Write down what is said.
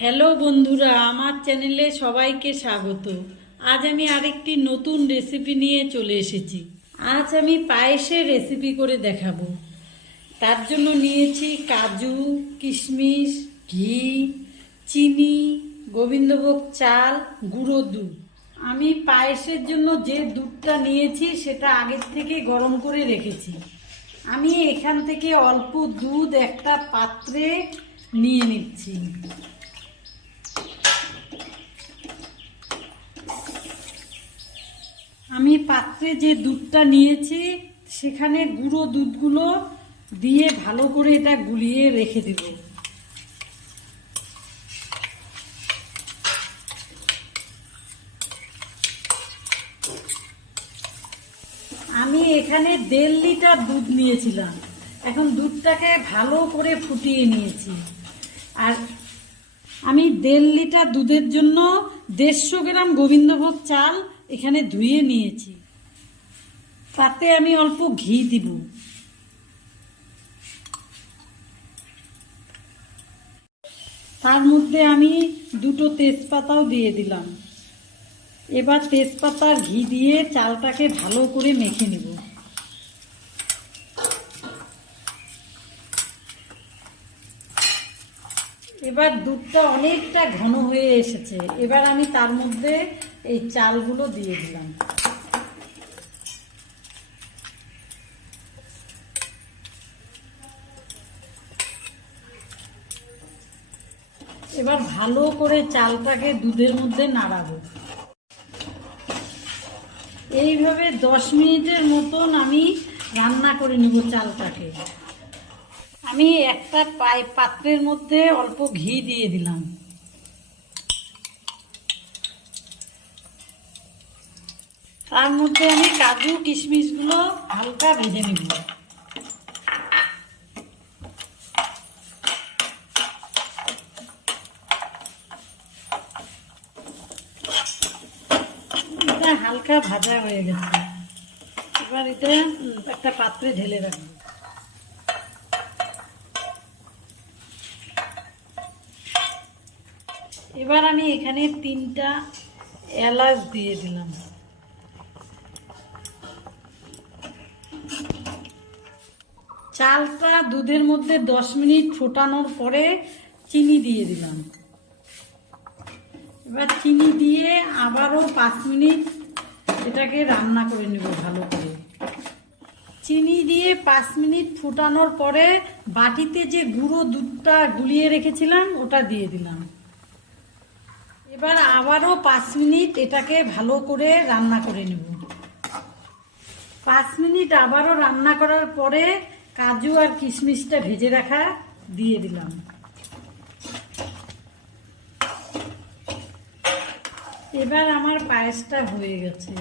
Hello বন্ধুরা, আমার চ্যানেলে সবাইকে স্বাগত। আজ আমি আরেকটি নতুন রেসিপি নিয়ে চলে এসেছি। আজ আমি পায়েসের রেসিপি করে দেখাবো। তার জন্য নিয়েছি কাজু, কিশমিশ, ঘি, চিনি, গোবিন্দভোগ চাল, গুঁড়ো দুধ। আমি পায়েসের জন্য যে দুধটা নিয়েছি সেটা আগের থেকে গরম করে রেখেছি। আমি এখান থেকে অল্প দুধ একটা পাত্রে নিয়ে নিচ্ছি। আমি পাত্রে যে দুধটা নিয়েছি সেখানে গুঁড়ো দুধগুলো দিয়ে ভালো করে এটা গুলিয়ে রেখে দেব। আমি এখানে 1.5 লিটার দুধ নিয়েছিলাম। এখন দুধটাকে ভালো করে ফুটিয়ে নিয়েছি। আর আমি 1.5 লিটার দুধের জন্য 150 গ্রাম গোবিন্দভোগ চাল এখানে ধুয়ে নিয়েছি। তাতে আমি অল্প ঘি দিব। তার মধ্যে আমি 2টো তেজপাতাও দিয়ে দিলাম। এবার তেজপাতা ঘি দিয়ে চালটাকে ভালো করে মেখে নেব। এবার দুধটা অনেকটা ঘন হয়ে এসেছে। এবার আমি তার মধ্যে এই চালগুলো দিয়ে দিলাম। এবার ভালো করে চালটাকে দুধের মধ্যে নাড়াবো। এইভাবে 10 মিনিটের মতন আমি রান্না করে নেব চালটাকে। আমি একটা পাত্রের মধ্যে অল্প ঘি দিয়ে দিলাম। তার মধ্যে আমি কাজু কিশমিশগুলো হালকা ভেজে নেব। এটা হালকা ভাজা হয়ে গেছে। এবার এটা একটা পাত্রে ঢেলে রাখবো। এবার আমি এখানে 3টা এলাচ দিয়ে দিলাম। চালটা দুধের মধ্যে 10 মিনিট ফোটানোর পরে চিনি দিয়ে দিলাম। এবার চিনি দিয়ে আবারও 5 মিনিট এটাকে রান্না করে নেব ভালো করে। চিনি দিয়ে 5 মিনিট ফোটানোর পরে বাটিতে যে গুঁড়ো দুধটা গুলিয়ে রেখেছিলাম ওটা দিয়ে দিলাম। এবার আবারও 5 মিনিট এটাকে ভালো করে রান্না করে নেব। 5 মিনিট আবারও রান্না করার পরে কাজু আর কিশমিশটা ভেজে রাখা দিয়ে দিলাম। এবার আমার পায়েসটা হয়ে গেছে।